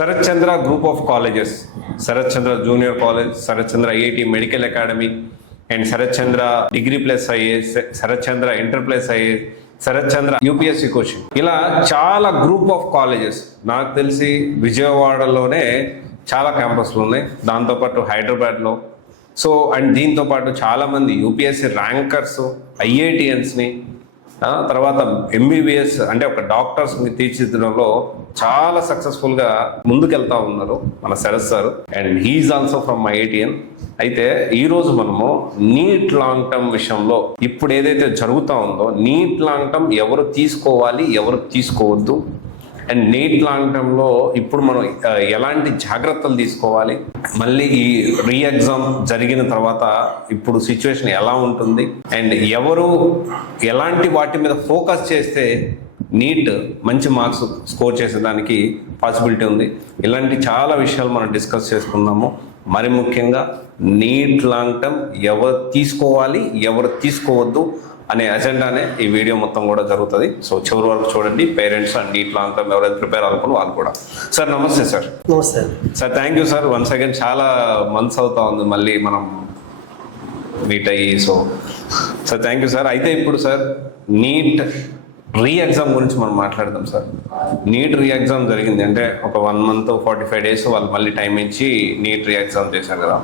Sarath Chandra group of colleges, Sarath Chandra Junior College, Sarath Chandra IIT Medical Academy, and Sarath Chandra Degree Plus IAS, Sarath Chandra Inter Plus IAS, Sarath Chandra UPSC coaching, ఇలా చాలా group of colleges నాకు తెలిసి విజయవాడలోనే చాలా క్యాంపస్లు ఉన్నాయి, దాంతోపాటు హైదరాబాద్లో. So and దీంతోపాటు చాలామంది యూపీఎస్సీ ర్యాంకర్స్, ఐఐటిఎన్స్ని, తర్వాత ఎంబీబీఎస్ అంటే ఒక డాక్టర్స్ని తీర్చిదిద్దడంలో చాలా సక్సెస్ఫుల్గా ముందుకెళ్తా ఉన్నారు మన Sharath sir. And he is also from IITian. అయితే ఈరోజు మనము నీట్ లాంగ్ టర్మ్ విషయంలో ఇప్పుడు ఏదైతే జరుగుతూ ఉందో, నీట్ లాంగ్ టర్మ్ ఎవరు తీసుకోవాలి, ఎవరు తీసుకోవద్దు, అండ్ నీట్ లాంగ్ టర్మ్లో ఇప్పుడు మనం ఎలాంటి జాగ్రత్తలు తీసుకోవాలి, మళ్ళీ ఈ రీ ఎగ్జామ్ జరిగిన తర్వాత ఇప్పుడు సిచ్యువేషన్ ఎలా ఉంటుంది, అండ్ ఎవరు ఎలాంటి వాటి మీద ఫోకస్ చేస్తే నీట్ మంచి మార్క్స్ స్కోర్ చేసేదానికి పాసిబిలిటీ ఉంది. ఇలాంటి చాలా విషయాలు మనం డిస్కస్ చేసుకుందాము. మరి ముఖ్యంగా నీట్ లాంగ్ టర్మ్ ఎవరు తీసుకోవాలి, ఎవరు తీసుకోవద్దు అనే అజెండానే ఈ వీడియో మొత్తం కూడా జరుగుతుంది. సో చివరి వరకు చూడండి. Parents and neat long term ఎవరైతే ప్రిపేర్ అనుకుని వాళ్ళు కూడా. సార్ నమస్తే సార్. నమస్తే sir, thank you sir. Once again చాలా మంత్స్ అవుతా ఉంది మళ్ళీ మనం మీట్ అయ్యి. So sir thank you sir. అయితే ఇప్పుడు సార్ నీట్ రీ ఎగ్జామ్ గురించి మనం మాట్లాడదాం సార్. నీట్ రీ ఎగ్జామ్ జరిగింది అంటే ఒక 1 month 45 days వాళ్ళు మళ్ళీ టైం ఇచ్చి నీట్ రీ ఎగ్జామ్ చేశారు కదా.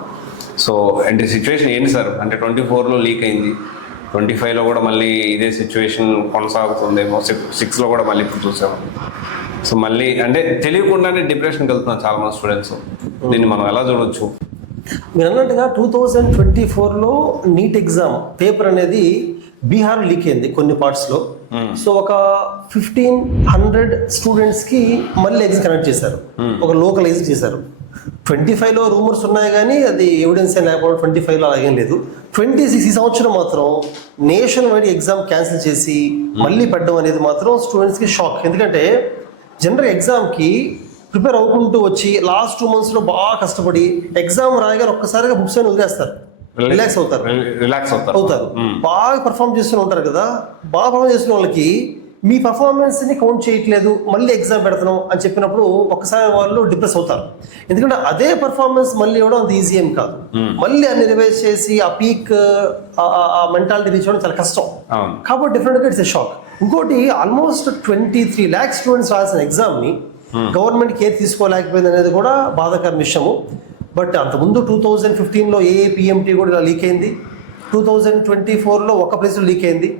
సో అంటే సిచ్యువేషన్ ఏంటి సార్? అంటే 24లో లీక్ అయింది, 25లో కూడా మళ్ళీ ఇదే సిచ్యువేషన్ కొనసాగుతుందేమో, 6లో కూడా మళ్ళీ ఇప్పుడు చూసాము. సో మళ్ళీ అంటే తెలియకుండానే డిప్రెషన్కి వెళ్తున్నారు చాలా మంది స్టూడెంట్స్. దీన్ని మనం ఎలా చూడవచ్చు? మీరు అన్నట్టుగా 2024లో నీట్ ఎగ్జామ్ పేపర్ అనేది బీహార్ లీక్ అయింది కొన్ని పార్ట్స్లో. సో ఒక 1500 స్టూడెంట్స్కి మళ్ళీ ఎగ్జామ్ కనెక్ట్ చేశారు, ఒక లోకలైజ్ చేశారు. 25లో రూమర్స్ ఉన్నాయి కానీ అది ఎవిడెన్స్ ఏం లేకపోవడం, 25లో అలాగేం లేదు. 26 ఈ సంవత్సరం మాత్రం నేషన్ వైడ్ ఎగ్జామ్ క్యాన్సిల్ చేసి మళ్ళీ పెట్టడం అనేది మాత్రం స్టూడెంట్స్కి షాక్. ఎందుకంటే జనరల్ ఎగ్జామ్కి ప్రిపేర్ అవ్వుకుంటూ వచ్చి లాస్ట్ 2 monthsలో బాగా కష్టపడి ఎగ్జామ్ రాయగానే ఒక్కసారిగా బుక్స్ అని వదిలేస్తారు, రిలాక్స్ అవుతారు. బాగా పర్ఫామ్ చేస్తూనే ఉంటారు కదా. బాగా పర్ఫామ్ చేస్తున్న వాళ్ళకి మీ పర్ఫార్మెన్స్ ని కౌంట్ చేయట్లేదు, మళ్ళీ ఎగ్జామ్ పెడుతున్నాం అని చెప్పినప్పుడు ఒక్కసారి వాళ్ళు డిప్రెస్ అవుతారు. ఎందుకంటే అదే పర్ఫార్మెన్స్ మళ్ళీ ఇవ్వడం అంత ఈజీ ఏం కాదు. మళ్ళీ అన్ని రివైజ్ చేసి ఆ పీక్ ఆ మెంటాలిటీ రీచ్ అవ్వడం చాలా కష్టం. కాబట్టి డెఫినెట్గా ఇట్స్ ఎ షాక్. ఇంకోటి ఆల్మోస్ట్ 23 lakhs స్టూడెంట్స్ రాసిన ఎగ్జామ్ ని గవర్నమెంట్ కేర్ తీసుకోలేకపోయింది అనేది కూడా బాధాకర విషయము. బట్ అంతకుముందు 2015లో ఏఏపిఎంటీ కూడా ఇలా లీక్ అయింది, 2024లో ఒక ప్లేస్లో లీక్ అయింది.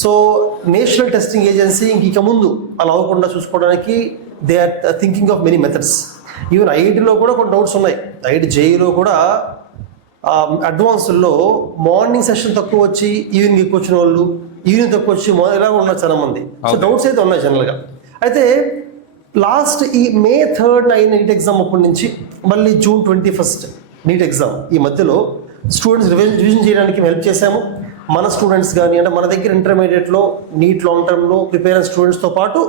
సో నేషనల్ టెస్టింగ్ ఏజెన్సీ ఇక ముందు అలా అవ్వకుండా చూసుకోవడానికి they are thinking of many methods. Even ఐఐటీలో కూడా కొన్ని డౌట్స్ ఉన్నాయి. ఐఐటీ జేఈలో కూడా అడ్వాన్స్లో మార్నింగ్ సెషన్ తక్కువ వచ్చి ఈవినింగ్ ఎక్కువ వచ్చిన వాళ్ళు, ఈవినింగ్ తక్కువ వచ్చి ఇలా ఉన్నారు చాలా మంది. సో డౌట్స్ అయితే ఉన్నాయి జనరల్గా. అయితే లాస్ట్ ఈ May 3rd అయిన నీట్ ఎగ్జామ్ అప్పటి నుంచి మళ్ళీ June 21st నీట్ ఎగ్జామ్ ఈ మధ్యలో స్టూడెంట్స్ రివిజన్ చేయడానికి హెల్ప్ చేశాము. మన స్టూడెంట్స్ కానీ అంటే మన దగ్గర ఇంటర్మీడియట్లో నీట్ లాంగ్ టర్మ్లో ప్రిపేర్ అయిన స్టూడెంట్స్తో పాటు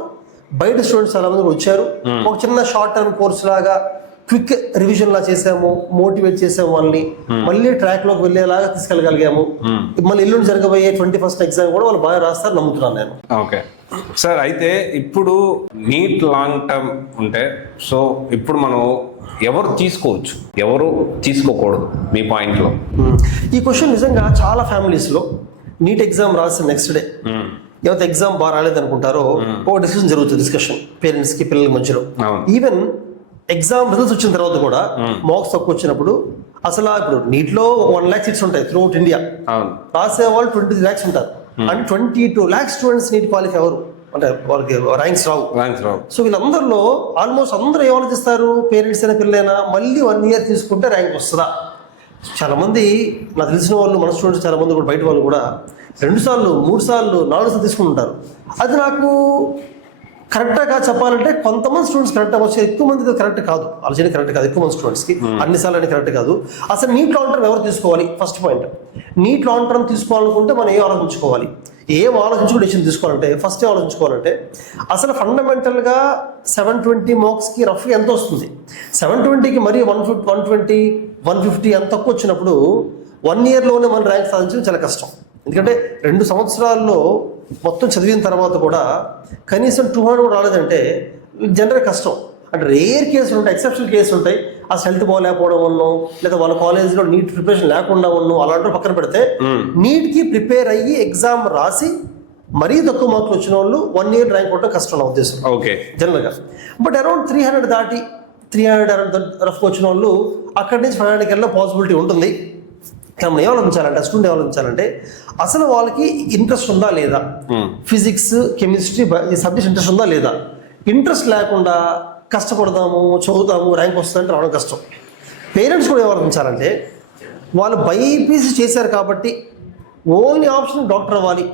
బయట స్టూడెంట్స్ చాలా మంది వచ్చారు. ఒక చిన్న షార్ట్ టర్మ్ కోర్స్ లాగా క్విక్ రివిజన్ లా చేసాము, మోటివేట్ చేసాము వాళ్ళని, మళ్ళీ ట్రాక్ లోకి వెళ్ళేలాగా తీసుకెళ్ళగలిగాము. మళ్ళీ ఎల్లుండి జరగబోయే 21st ఎగ్జామ్ కూడా వాళ్ళు బాగా రాస్తారు నమ్ముతున్నాను నేను. ఓకే సార్, అయితే ఇప్పుడు నీట్ లాంగ్ టర్మ్ ఉంటే సో ఇప్పుడు మనం ఎవరు తీసుకోవచ్చు, ఎవరు తీసుకోకూడదు మీ పాయింట్లో? ఈ క్వశ్చన్ నిజంగా చాలా ఫ్యామిలీస్లో నీట్ ఎగ్జామ్ రాసిన నెక్స్ట్ డే ఎవరైతే ఎగ్జామ్ బాగా రాలేదనుకుంటారో ఒక డిస్కషన్ జరుగుతుంది, డిస్కషన్ పేరెంట్స్కి పిల్లల మధ్యలో. ఈవెన్ ఎగ్జామ్ రిజల్ట్స్ వచ్చిన తర్వాత కూడా మార్క్స్ తక్కువ వచ్చినప్పుడు అసలు ఇప్పుడు నీట్లో 1 lakh సీట్స్ ఉంటాయి త్రూ అవుట్ ఇండియా, రాసే వాళ్ళు 23 lakhs ఉంటారు. అంటే 22 lakhs స్టూడెంట్స్ నీట్ క్వాలిఫై ఎవరు అంటే వాళ్ళకి ర్యాంక్స్ రావు. సో వీళ్ళందరిలో ఆల్మోస్ట్ అందరూ ఏం ఆలోచిస్తారు, పేరెంట్స్ అయినా పిల్లలైనా మళ్ళీ 1 year తీసుకుంటే ర్యాంక్ వస్తుందా? చాలా మంది నాకు తెలిసిన వాళ్ళు, మన స్టూడెంట్స్ చాలా మంది కూడా బయట వాళ్ళు కూడా 2 సార్లు 3 సార్లు 4 సార్లు తీసుకుని ఉంటారు. అది నాకు కరెక్ట్గా చెప్పాలంటే కొంతమంది స్టూడెంట్స్ కరెక్ట్ అవ్వచ్చు, ఎక్కువ మంది కరెక్ట్ కాదు, ఆలోచన కరెక్ట్ కాదు. ఎక్కువ మంది స్టూడెంట్స్కి అన్నిసార్లు అనేది కరెక్ట్ కాదు. అసలు నీట్ లాంగ్ టర్మ్ ఎవరు తీసుకోవాలి? First point, neat long term తీసుకోవాలనుకుంటే మనం ఏం ఆలోచించుకోవాలి, ఏం ఆలోచించుకుని డెసిషన్ తీసుకోవాలంటే ఫస్ట్ ఏం ఆలోచించుకోవాలంటే అసలు ఫండమెంటల్గా 720 మార్క్స్కి రఫ్గా ఎంత వస్తుంది? 720కి మరీ 120 150 అంత తక్కువ వచ్చినప్పుడు 1 yearలోనే మన ర్యాంక్ సాధించడం చాలా కష్టం. ఎందుకంటే 2 సంవత్సరాల్లో మొత్తం చదివిన తర్వాత కూడా కనీసం 200 కూడా రాలేదంటే జనరల్ కష్టం. అంటే రేర్ కేసులు ఉంటాయి, ఎక్సెప్షనల్ కేసులు ఉంటాయి. అసలు హెల్త్ బాగాలేకపోవడం వల్ల, లేదా వాళ్ళ కాలేజీలో నీట్ ప్రిపరేషన్ లేకుండా ఉన్న అలాంటి పక్కన పెడితే నీట్కి ప్రిపేర్ అయ్యి ఎగ్జామ్ రాసి మరీ తక్కువ మార్కులు వచ్చిన వాళ్ళు 1 year ర్యాంక్ కొట్టడం కష్టం నా ఉద్దేశం ఓకే జనరల్గా. బట్ అరౌండ్ 300 దాటి 300 రఫ్ వచ్చిన వాళ్ళు అక్కడి నుంచి 500కి వెళ్ళిన పాసిబిలిటీ ఉంటుంది. కానీ మనం ఏమాలోచించాలంటే స్టూడెంట్ ఏమాలోచించాలంటే అసలు వాళ్ళకి ఇంట్రెస్ట్ ఉందా లేదా, ఫిజిక్స్ కెమిస్ట్రీ ఈ సబ్జెక్ట్స్ ఇంట్రెస్ట్ ఉందా లేదా. ఇంట్రెస్ట్ లేకుండా కష్టపడదాము చదువుతాము ర్యాంక్ వస్తుందంటే రావడం కష్టం. పేరెంట్స్ కూడా ఏమాలోచించాలంటే వాళ్ళు బైపీసీ చేశారు కాబట్టి ఓన్లీ ఆప్షన్ డాక్టర్ అవ్వాలి,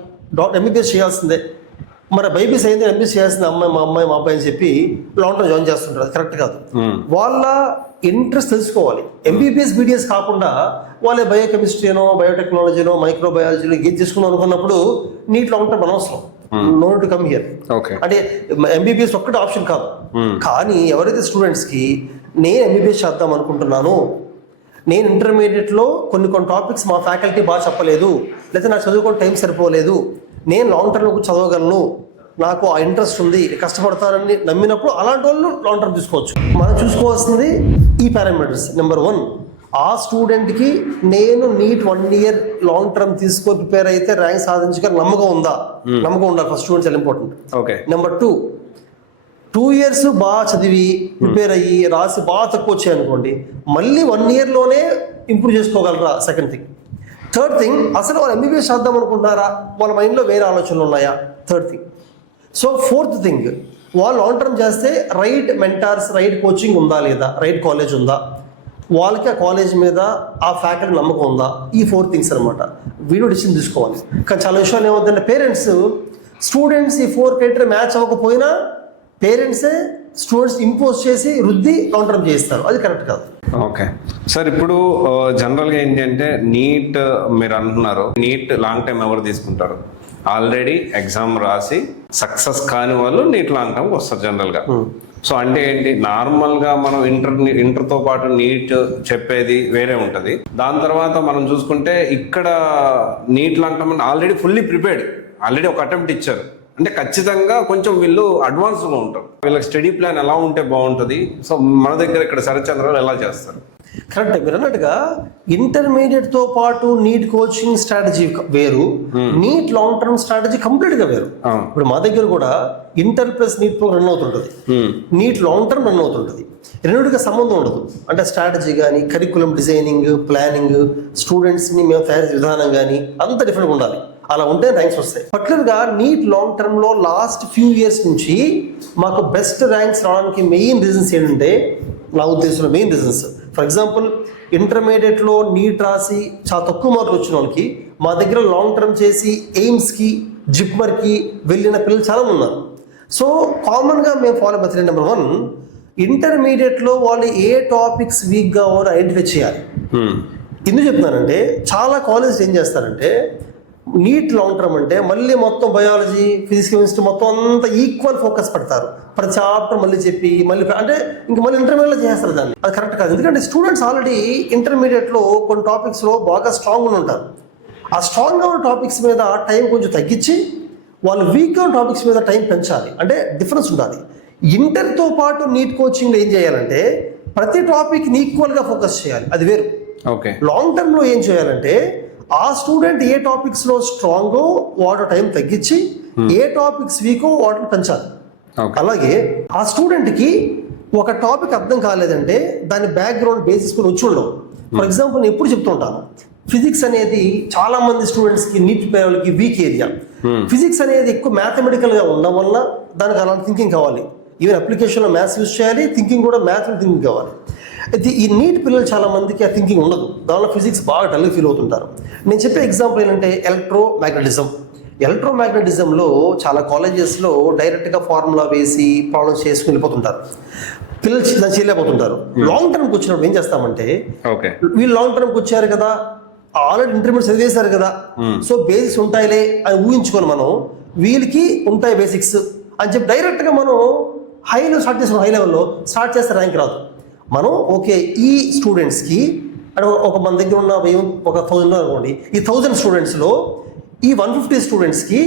ఎంబీబీఎస్ చేయాల్సిందే, మరి బైపీసీ అయింది ఎంబీబీఎస్ చేయాల్సిందే అమ్మాయి మా అబ్బాయి అని చెప్పి లాంగ్ టర్మ్ జాయిన్ చేస్తుంటారు. అది కరెక్ట్ కాదు. వాళ్ళ ఇంట్రెస్ట్ తెలుసుకోవాలి. ఎంబీబీఎస్ బీడీఎస్ కాకుండా వాళ్ళే బయోకెమిస్ట్రీనో బయోటెక్నాలజీనో మైక్రోబయాలజీనో ఏం చేసుకున్నాం అనుకున్నప్పుడు నీట్ లాంగ్ టర్మ్ అనవసరం. No to come here. అంటే ఎంబీబీఎస్ ఒక్కటి ఆప్షన్ కాదు. కానీ ఎవరైతే స్టూడెంట్స్కి నేను ఎంబీబీఎస్ చేద్దాం అనుకుంటున్నాను, నేను ఇంటర్మీడియట్లో కొన్ని టాపిక్స్ మా ఫ్యాకల్టీ బాగా చెప్పలేదు, లేకపోతే నాకు చదువుకునే టైం సరిపోలేదు, నేను లాంగ్ టర్మ్ చదవగలను, నాకు ఆ ఇంట్రెస్ట్ ఉంది, కష్టపడతారని నమ్మినప్పుడు అలాంటి వాళ్ళు లాంగ్ టర్మ్ తీసుకోవచ్చు. మనం చూసుకోవాల్సింది ఈ పారామీటర్స్. నెంబర్ 1, ఆ స్టూడెంట్కి నేను నీట్ 1 year లాంగ్ టర్మ్ తీసుకొని ప్రిపేర్ అయితే ర్యాంక్ సాధించగల నమ్మకం ఉందా. నమ్మకం ఉండాలి ఫస్ట్. స్టూడెంట్స్ చాలా ఇంపార్టెంట్. ఓకే. నెంబర్ 2 years బాగా చదివి ప్రిపేర్ అయ్యి రాసి బాగా తక్కువ వచ్చాయి అనుకోండి, మళ్ళీ 1 yearలోనే ఇంప్రూవ్ చేసుకోగలరా. Second thing. థర్డ్ థింగ్, అసలు వాళ్ళు ఎంబీబీఎస్ చేద్దాం అనుకుంటున్నారా, వాళ్ళ మైండ్లో వేరే ఆలోచనలు ఉన్నాయా. Third thing. So fourth thing, వాళ్ళు లాంగ్ టర్మ్ చేస్తే రైట్ మెంటార్స్, రైట్ కోచింగ్ ఉందా లేదా, రైట్ కాలేజ్ ఉందా, వాళ్ళకి ఆ కాలేజ్ మీద ఆ ఫ్యాకల్టీ నమ్మకం ఉందా. ఈ 4 things అనమాట. వీడియో డిసిషన్ తీసుకోవాలి. కానీ చాలా విషయాలు ఏమవుతుందంటే పేరెంట్స్ స్టూడెంట్స్ ఈ 4 criteria మ్యాచ్ అవ్వకపోయినా పేరెంట్సే స్టూడెంట్స్ ఇంపోజ్ చేసి రుద్ది లాంగ్ టర్మ్ చేయిస్తారు. అది కరెక్ట్ కాదు. ఓకే సార్, ఇప్పుడు జనరల్గా ఏంటంటే నీట్ మీరు అంటున్నారు, నీట్ లాంగ్ టైం ఎవరు తీసుకుంటారు, ఆల్రెడీ ఎగ్జామ్ రాసి సక్సెస్ కాని వాళ్ళు నీట్ లాంగ్ టైంకి వస్తారు జనరల్గా. సో అంటే ఏంటి, నార్మల్గా మనం ఇంటర్తో పాటు నీట్ చెప్పేది వేరే ఉంటుంది. దాని తర్వాత మనం చూసుకుంటే ఇక్కడ neat long term already fully prepared, already ఒక అటెంప్ట్ ఇచ్చారు అంటే ఖచ్చితంగా కొంచెం వీళ్ళు అడ్వాన్స్గా ఉంటారు. వీళ్ళకి స్టడీ ప్లాన్ ఎలా ఉంటే బాగుంటుంది. సో మన దగ్గర ఇక్కడ శరత్ చంద్ర ఎలా చేస్తారు. కరెక్ట్. మీరు అన్నట్టుగా ఇంటర్మీడియట్ తో పాటు నీట్ కోచింగ్ స్ట్రాటజీ వేరు, NEET long term strategy complete గా వేరు. ఇప్పుడు మా దగ్గర కూడా inter plus NEET program run అవుతుంటది, నీట్ లాంగ్ టర్మ్ రన్ అవుతుంటది. రెండుగా సంబంధం ఉండదు. అంటే స్ట్రాటజీ కానీ, కరికులం డిజైనింగ్, ప్లానింగ్, స్టూడెంట్స్ ని మేము తయారు విధానం కానీ అంత డిఫరెంట్ ఉండాలి. అలా ఉంటే ర్యాంక్స్ వస్తాయి. పర్టికులర్గా నీట్ లాంగ్ టర్మ్ లో లాస్ట్ ఫ్యూ ఇయర్స్ నుంచి మాకు బెస్ట్ ర్యాంక్స్ రావడానికి మెయిన్ రీజన్స్ ఏంటంటే, నా ఉద్దేశంలో మెయిన్ రీజన్స్, ఫర్ ఎగ్జాంపుల్ ఇంటర్మీడియట్లో నీట్ రాసి చాలా తక్కువ మార్కులు వచ్చిన వాళ్ళకి మా దగ్గర లాంగ్ టర్మ్ చేసి ఎయిమ్స్కి, జిప్మర్కి వెళ్ళిన పిల్లలు చాలా ఉన్నారు. సో కామన్గా మేము ఫాలో అవుతుంది. నెంబర్ 1, ఇంటర్మీడియట్లో వాళ్ళు ఏ టాపిక్స్ వీక్గా ఉన్నారో ఐడెంటిఫై చేయాలి. ఎందుకు చెప్తున్నానంటే చాలా కాలేజెస్ ఏం చేస్తారంటే నీట్ లాంగ్ టర్మ్ అంటే మళ్ళీ మొత్తం బయాలజీ, ఫిజిక్స్, కెమిస్ట్రీ మొత్తం అంతా ఈక్వల్ ఫోకస్ పెడతారు. ప్రతి చాప్టర్ మళ్ళీ చెప్పి మళ్ళీ అంటే ఇంక మళ్ళీ ఇంటర్మీడియట్లో చేస్తారు దాన్ని. అది కరెక్ట్ కాదు. ఎందుకంటే స్టూడెంట్స్ ఆల్రెడీ ఇంటర్మీడియట్లో కొన్ని టాపిక్స్లో బాగా స్ట్రాంగ్గా ఉంటారు. ఆ స్ట్రాంగ్గా ఉన్న టాపిక్స్ మీద టైం కొంచెం తగ్గించి వాళ్ళు వీక్గా ఉన్న టాపిక్స్ మీద టైం పెంచాలి. అంటే డిఫరెన్స్ ఉండాలి. ఇంటర్తో పాటు నీట్ కోచింగ్లో ఏం చేయాలంటే ప్రతి టాపిక్ని ఈక్వల్గా ఫోకస్ చేయాలి. అది వేరు. ఓకే. లాంగ్ టర్మ్లో ఏం చేయాలంటే ఆ స్టూడెంట్ ఏ టాపిక్స్లో స్ట్రాంగో వాటి టైం తగ్గించి ఏ టాపిక్స్ వీకో వాటిని పెంచాలి. అలాగే ఆ స్టూడెంట్కి ఒక టాపిక్ అర్థం కాలేదంటే దాని బ్యాక్గ్రౌండ్ బేసిస్ కూడా వచ్చి ఉండవు. ఫర్ ఎగ్జాంపుల్ నేను ఎప్పుడు చెప్తుంటాను, ఫిజిక్స్ అనేది చాలా మంది స్టూడెంట్స్కి నీట్ వాళ్ళకి వీక్ ఏరియా. ఫిజిక్స్ అనేది ఎక్కువ మ్యాథమెటికల్గా ఉండడం వల్ల దానికి అలాంటి థింకింగ్ కావాలి. ఈవెన్ అప్లికేషన్లో మ్యాథ్స్ యూజ్ చేయాలి, థింకింగ్ కూడా మ్యాథ్స్ థింకింగ్ కావాలి. అయితే ఈ నీట్ పిల్లలు చాలా మందికి ఆ థింకింగ్ ఉండదు. దానిలో ఫిజిక్స్ బాగా డల్గా ఫీల్ అవుతుంటారు. నేను చెప్పే ఎగ్జాంపుల్ ఏంటంటే ఎలక్ట్రోమాగ్నెటిజంలో చాలా కాలేజెస్లో డైరెక్ట్గా ఫార్ములా వేసి ప్రాబ్లమ్స్ చేసుకుని వెళ్ళిపోతుంటారు. పిల్లలు దాన్ని చేయలేకపోతుంటారు. లాంగ్ టర్మ్కి వచ్చినప్పుడు ఏం చేస్తామంటే వీళ్ళు లాంగ్ టర్మ్కి వచ్చారు కదా, ఆల్రెడీ ఇంటర్మీడియట్ చదివేశారు కదా, సో బేసిక్స్ ఉంటాయిలే అని ఊహించుకొని మనం వీళ్ళకి ఉంటాయి బేసిక్స్ అని చెప్పి డైరెక్ట్గా మనం హైలో స్టార్ట్ చేస్తాం. హై లెవెల్లో స్టార్ట్ చేస్తే ర్యాంక్ రాదు. మనం ఓకే ఈ స్టూడెంట్స్కి అంటే ఒక మన దగ్గర ఉన్న ఒక 1000 అనుకోండి, ఈ 1000 స్టూడెంట్స్లో ఈ 150 స్టూడెంట్స్కి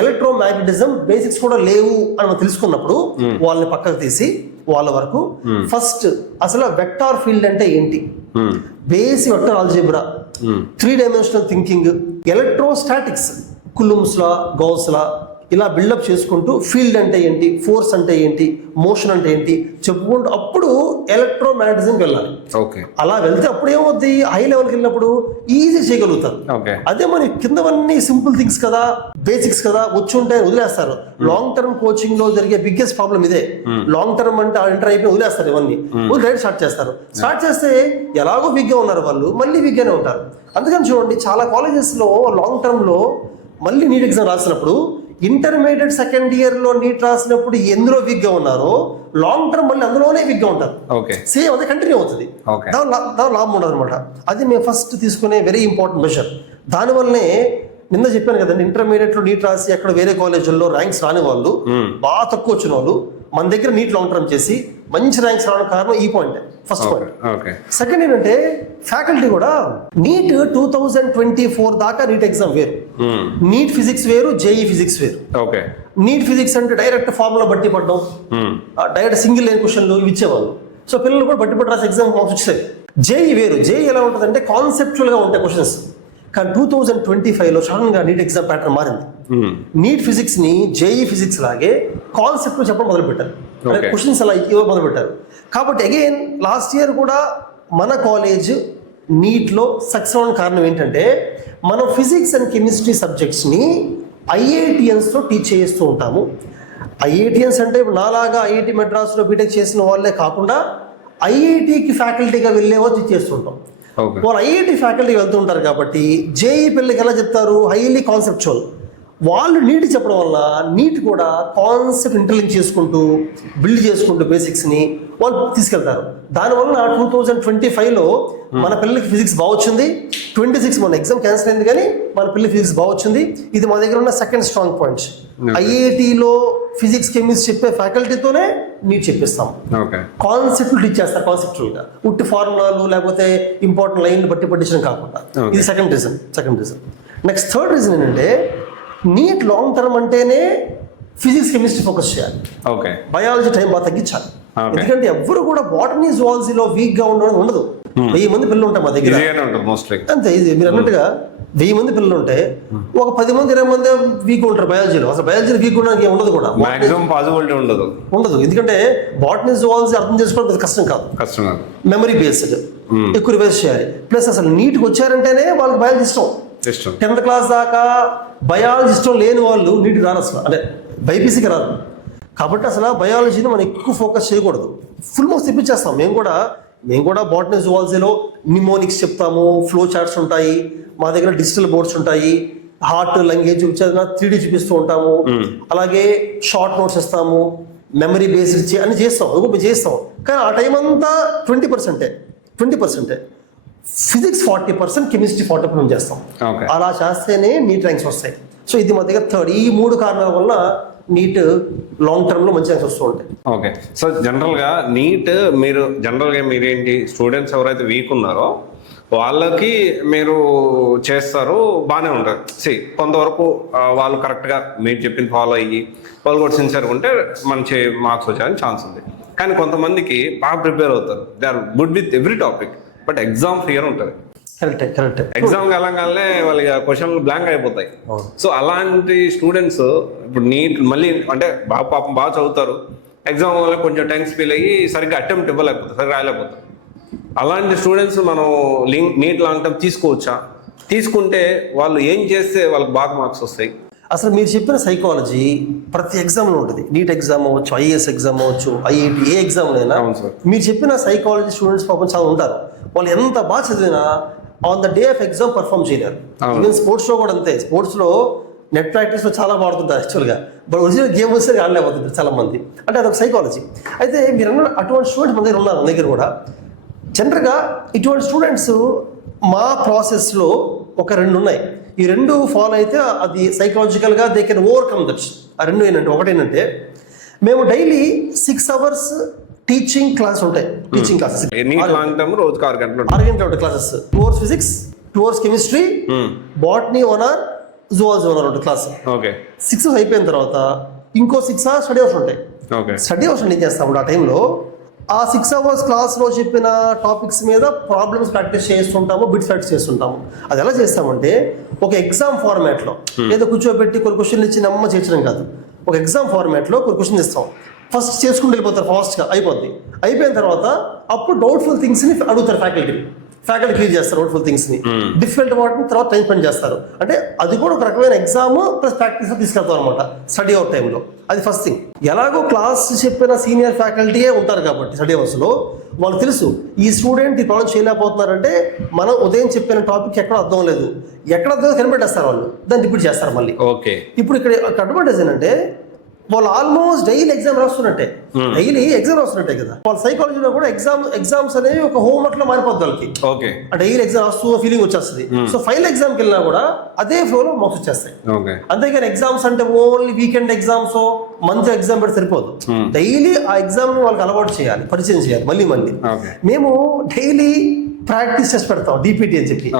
ఎలక్ట్రోమాగ్నెటిజం బేసిక్స్ కూడా లేవు అని మనం తెలుసుకున్నప్పుడు వాళ్ళని పక్కకు తీసి వాళ్ళ వరకు ఫస్ట్ అసలు వెక్టార్ ఫీల్డ్ అంటే ఏంటి, basic vector algebra, 3 dimensional thinking, electrostatics, Coulomb's law, Gauss law, ఇలా బిల్డప్ చేసుకుంటూ ఫీల్డ్ అంటే ఏంటి, ఫోర్స్ అంటే ఏంటి, మోషన్ అంటే ఏంటి చెప్పుకుంటూ అప్పుడు ఎలక్ట్రోమాగ్నెటిజంకి వెళ్ళాలి. ఓకే, అలా వెళ్తే అప్పుడు ఏమవుద్ది, హై లెవెల్కి వెళ్ళినప్పుడు ఈజీ చేయగలుగుతారు. ఓకే, అదే మరి కిందవన్నీ సింపుల్ థింగ్స్ కదా, బేసిక్స్ కదా, వచ్చి ఉంటే వదిలేస్తారు. లాంగ్ టర్మ్ కోచింగ్ లో జరిగే బిగ్గెస్ట్ ప్రాబ్లం ఇదే. లాంగ్ టర్మ్ అంటే ఇంటర్ అయిపోయి వదిలేస్తారు, ఇవన్నీ రైట్ స్టార్ట్ చేస్తారు. స్టార్ట్ చేస్తే ఎలాగో వీక్గా ఉన్నారు వాళ్ళు, మళ్ళీ వీక్గానే ఉంటారు. అందుకని చూడండి, చాలా కాలేజెస్ లో లాంగ్ టర్మ్ లో మళ్ళీ నీట్ ఎగ్జామ్ రాసినప్పుడు, ఇంటర్మీడియట్ సెకండ్ ఇయర్ లో నీట్ రాసినప్పుడు ఎందులో వీక్ గా ఉన్నారో లాంగ్ టర్మ్ మళ్ళీ అందులోనే వీక్ గా ఉంటారు. సేమ్ అదే కంటిన్యూ అవుతుంది, దాని లాభం ఉండదు అనమాట. అది మేము ఫస్ట్ తీసుకునే వెరీ ఇంపార్టెంట్ మెజర్. దానివల్లనే నిన్న చెప్పాను కదండి, ఇంటర్మీడియట్ లో నీట్ రాసి అక్కడ వేరే కాలేజీల్లో ర్యాంక్స్ రాని వాళ్ళు, బాగా తక్కువ వచ్చిన వాళ్ళు మన దగ్గర నీట్ లాంగ్ టర్మ్ చేసి మంచి ర్యాంక్స్ రావడానికి కారణం ఈ పాయింట్, ఫస్ట్ పాయింట్. సెకండ్ ఏంటంటే ఫ్యాకల్టీ కూడా నీట్ 2024 దాకా నీట్ ఎగ్జామ్ వేరు, నీట్ ఫిజిక్స్ వేరు, జేఈ ఫిజిక్స్ వేరు. నీట్ ఫిజిక్స్ అంటే డైరెక్ట్ ఫార్ములా బట్టి పడడం, డైరెక్ట్ సింగిల్ లైన్ క్వశ్చన్లు ఇవి ఇచ్చేవాళ్ళు. సో పిల్లలు కూడా బట్టి పట్టి రాసి ఎగ్జామ్ మార్క్స్ వచ్చాయి. జేఈ వేరు, జేఈ ఎలా ఉంటుంది అంటే కాన్సెప్చువల్ గా ఉంటాయి క్వశ్చన్స్. కానీ 2025లో సడన్ గా నీట్ ఎగ్జామ్ ప్యాటర్న్ మారింది. నీట్ ఫిజిక్స్ ని జేఈ ఫిజిక్స్ లాగే కాన్సెప్ట్ చెప్పడం మొదలు పెట్టారు, క్వశ్చన్స్ అలా ఇవ్వ మొదలు పెట్టారు. కాబట్టి అగైన్ లాస్ట్ ఇయర్ కూడా మన కాలేజ్ నీట్ లో సక్సెస్ అవ్వడానికి కారణం ఏంటంటే, మనం ఫిజిక్స్ అండ్ కెమిస్ట్రీ సబ్జెక్ట్స్ ని ఐఐటిఎన్స్ లో టీచ్ చేస్తూ ఉంటాము. ఐఐటిఎన్స్ అంటే నాలాగా ఐఐటి మెడ్రాస్ లో బీటెక్ చేసిన వాళ్ళే కాకుండా ఐఐటికి ఫ్యాకల్టీగా వెళ్ళే వాళ్ళు టీచ్ చేస్తుంటాం. వాళ్ళు ఐఐటి ఫ్యాకల్టీ వెళ్తుంటారు కాబట్టి జేఈ పిల్లలకి ఎలా చెప్తారు, హైలీ కాన్సెప్చువల్. వాళ్ళు నీట్ చెప్పడం వల్ల నీట్ కూడా కాన్సెప్ట్ ఇంటర్లింక్ చేసుకుంటూ బిల్డ్ చేసుకుంటూ బేసిక్స్ని వాళ్ళు తీసుకెళ్తారు. దానివల్ల 2025లో మన పిల్లలకి ఫిజిక్స్ బాగా వచ్చింది. 26 మన ఎగ్జామ్ క్యాన్సిల్ అయింది, కానీ మన పిల్లలకి ఫిజిక్స్ బాగా వచ్చింది. ఇది మా దగ్గర ఉన్న సెకండ్ స్ట్రాంగ్ పాయింట్. ఐఐటిలో ఫిజిక్స్ కెమిస్ట్రీ చెప్పే ఫ్యాకల్టీతోనే నీట్ చెప్పిస్తాం. కాన్సెప్ట్ టీచ్ చేస్తారు, కాన్సెప్చువల్ గా, ఉట్టి ఫార్ములాలు లేకపోతే ఇంపార్టెంట్ లైన్ బట్టి పట్టించడం కాకుండా. ఇది second reason. Next third reason ఏంటంటే, నీట్ లాంగ్ టర్మ్ అంటేనే ఫిజిక్స్ కెమిస్ట్రీ ఫోకస్ చేయాలి, బయాలజీ టైం బాగా తగ్గించాలి. ఎందుకంటే ఎవరు కూడా బాటనీ జువాలజీలో వీక్ గా ఉండడం ఉండదు. 1000 మంది పిల్లలు ఉంటాయి మా దగ్గర, అంతే. ఇది మీరు అన్నట్టుగా 1000 మంది పిల్లలు ఉంటే ఒక 10 మంది 20 మంది వీక్ ఉంటారు బయాలజీలో. అసలు బయాలజీలో వీక్ ఉండడానికి ఉండదు కూడా, ఉండదు. ఎందుకంటే బాటనీ జువాలజీ అర్థం చేసుకోవడం పెద్ద కష్టం కాదు, మెమరీ బేస్డ్, ఎక్కువ రివైజ్ చేయాలి. ప్లస్ అసలు నీట్కి వచ్చారంటేనే వాళ్ళకి బయాలజీ ఇష్టం. 10th క్లాస్ దాకా బయాలజీ ఇష్టం లేని వాళ్ళు నీటికి రారు అసలు, అంటే బైపీసీకి రారు. కాబట్టి అసలు బయాలజీని మనం ఎక్కువ ఫోకస్ చేయకూడదు, ఫుల్ మార్క్స్ తెప్పించేస్తాం. మేము కూడా బాటనీ జువాలజీలో నిమోనిక్స్ చెప్తాము, ఫ్లో చార్ట్స్ ఉంటాయి, మా దగ్గర డిజిటల్ బోర్డ్స్ ఉంటాయి, హార్ట్ లంగేజ్ చూపించేది 3D చూపిస్తూ ఉంటాము, అలాగే షార్ట్ నోట్స్ ఇస్తాము, మెమరీ బేస్డ్ అన్ని చేస్తాం. కానీ ఆ టైం అంతా 20%. ఫిజిక్స్ 40%, కెమిస్ట్రీ 40% చేస్తాం. అలా చేస్తేనే నీట్ ర్యాంక్స్ వస్తాయి. సో ఇది మా దగ్గర థర్డ్. ఈ 3 కారణాల వల్ల నీట్ లాంగ్ టర్మ్ లో మంచి ర్యాంక్స్ వస్తూ ఉంటాయి. ఓకే, సో జనరల్గా మీరేంటి, స్టూడెంట్స్ ఎవరైతే వీక్ ఉన్నారో వాళ్ళకి మీరు చేస్తారు, బాగానే ఉంటుంది. కొంతవరకు వాళ్ళు కరెక్ట్గా మీరు చెప్పింది ఫాలో అయ్యి వాళ్ళు కూడా సిన్సియర్గా ఉంటే మంచి మార్క్స్ వచ్చేయడానికి ఛాన్స్ ఉంది. కానీ కొంతమందికి బాగా ప్రిపేర్ అవుతారు, they are good with every topic, but exam fear ఉంటుంది. కరెక్ట్. ఎగ్జామ్ వెళ్ళగానే వాళ్ళకి క్వశ్చన్లు బ్లాంక్ అయిపోతాయి. సో అలాంటి స్టూడెంట్స్ ఇప్పుడు నీట్ మళ్ళీ అంటే పాపం బాగా చదువుతారు, ఎగ్జామ్ వల్ల కొంచెం టెన్షన్ ఫీల్ అయ్యి సరిగ్గా అటెంప్ట్ ఇవ్వలేకపోతారు, సరిగ్గా రాయలేకపోతారు. అలాంటి స్టూడెంట్స్ మనం నీట్ లాంగ్ టర్మ్ తీసుకోవచ్చా? తీసుకుంటే వాళ్ళు ఏం చేస్తే వాళ్ళకి బాగా మార్క్స్ వస్తాయి? అసలు మీరు చెప్పిన సైకాలజీ ప్రతి ఎగ్జామ్లో ఉంటుంది. నీట్ ఎగ్జామ్ అవ్వచ్చు, ఐఏఎస్ ఎగ్జామ్ అవ్వచ్చు, ఐఐటి, ఏ ఎగ్జామ్ అయినా మీరు చెప్పిన సైకాలజీ స్టూడెంట్స్ పాపం చాలా ఉంటారు. వాళ్ళు ఎంత బాగా చదివినా on the day of exam perform చేయలేరు. ఈవెన్ స్పోర్ట్స్లో కూడా అంతే. స్పోర్ట్స్లో నెట్ ప్రాక్టీస్లో చాలా బాడుతుంటారు యాక్చువల్గా, బట్ ఒరిజినల్ గేమ్ వస్తే ఆడలేకపోతుంటారు చాలా మంది. అంటే అదొక సైకాలజీ. అయితే మీరు అన్న అటువంటి స్టూడెంట్స్ మన దగ్గర ఉన్నారు. మన దగ్గర కూడా జనరల్గా ఇటువంటి స్టూడెంట్స్ మా ప్రాసెస్లో ఒక 2 ఉన్నాయి. ఈ 2 ఫాలో అయితే అది సైకలాజికల్గా దే కెన్ ఓవర్కమ్ దట్. ఆ 2 ఏంటంటే, ఒకటేంటంటే మేము డైలీ 6 hours టీచింగ్ క్లాస్ ఉంటాయి. టీచింగ్ క్లాసెస్ 6 గంటల classes, 2 hours physics, 2 hours chemistry, botany 1 hour, zoology 1 hour ఉంటుంది క్లాస్. 6 hours అయిపోయిన తర్వాత ఇంకో 6 hours స్టడీ అవర్స్ ఉంటాయి. ఓకే. స్టడీ అవర్స్ ఏం చేస్తాము ఆ టైంలో ఆ 6 hours క్లాస్లో చెప్పిన టాపిక్స్ మీద ప్రాబ్లమ్స్ ప్రాక్టీస్ చేస్తుంటాము, బిట్స్ ప్రాక్టీస్ చేస్తుంటాము. అది ఎలా చేస్తామంటే ఒక ఎగ్జామ్ ఫార్మాట్లో ఏదో కూర్చోబెట్టి కొన్ని క్వశ్చన్లు ఇచ్చి నమ్మ చేర్చడం కాదు. ఒక ఎగ్జామ్ ఫార్మాట్లో కొన్ని క్వశ్చన్ ఇస్తాం, ఫస్ట్ చేసుకుంటూ వెళ్ళిపోతారు, ఫాస్ట్గా అయిపోద్ది. అయిపోయిన తర్వాత అప్పుడు డౌట్ఫుల్ థింగ్స్ని అడుగుతారు ఫ్యాకల్టీ క్లియర్ చేస్తారు డౌట్ఫుల్ థింగ్స్ని. డిఫికల్ట్ వాటిని తర్వాత టైం స్పెండ్ చేస్తారు. అంటే అది కూడా ఒక రకమైన ఎగ్జామ్ ప్లస్ ప్రాక్టీస్ తీసుకెళ్తాం అనమాట స్టడీ అవర్ టైంలో. అది ఫస్ట్ థింగ్. ఎలాగో క్లాస్ చెప్పిన సీనియర్ ఫ్యాకల్టీయే ఉంటారు కాబట్టి స్టడీ అవర్స్లో వాళ్ళకి తెలుసు ఈ స్టూడెంట్ ఈ ప్రాబ్లం చేయలేకపోతున్నారంటే మనం ఉదయం చెప్పిన టాపిక్ ఎక్కడ అర్థం లేదు, ఎక్కడ అర్థం కనిపెట్టేస్తారు వాళ్ళు, దాన్ని రిపీట్ చేస్తారు మళ్ళీ. ఓకే. ఇప్పుడు ఇక్కడ అడ్వాంటేజ్ ఏంటంటే వాళ్ళు ఆల్మోస్ట్ డైలీ ఎగ్జామ్ రాస్తున్నట్టే, డైలీ ఎగ్జామ్ రాస్తున్నట్టే కదా. వాళ్ళ సైకాలజీలో కూడా ఎగ్జామ్స్ అనేవి ఒక హోంవర్క్ లో మారిపోద్ది వాళ్ళకి. ఓకే. డైలీ ఎగ్జామ్ రాస్తూ ఫీలింగ్ వచ్చేస్తుంది. సో ఫైనల్ ఎగ్జామ్కి వెళ్ళినా కూడా అదే ఫ్లోలో మార్క్స్ వచ్చేస్తాయి. అంతేగాని ఎగ్జామ్స్ అంటే only weekend exams month exam పెడితే సరిపోదు. డైలీ ఆ ఎగ్జామ్ ని వాళ్ళకి అలవాటు చేయాలి, పరిచయం చేయాలి మళ్ళీ. మేము డైలీ ప్రాక్టీస్ చేసి పెడతాం డిపిటి అని చెప్పి.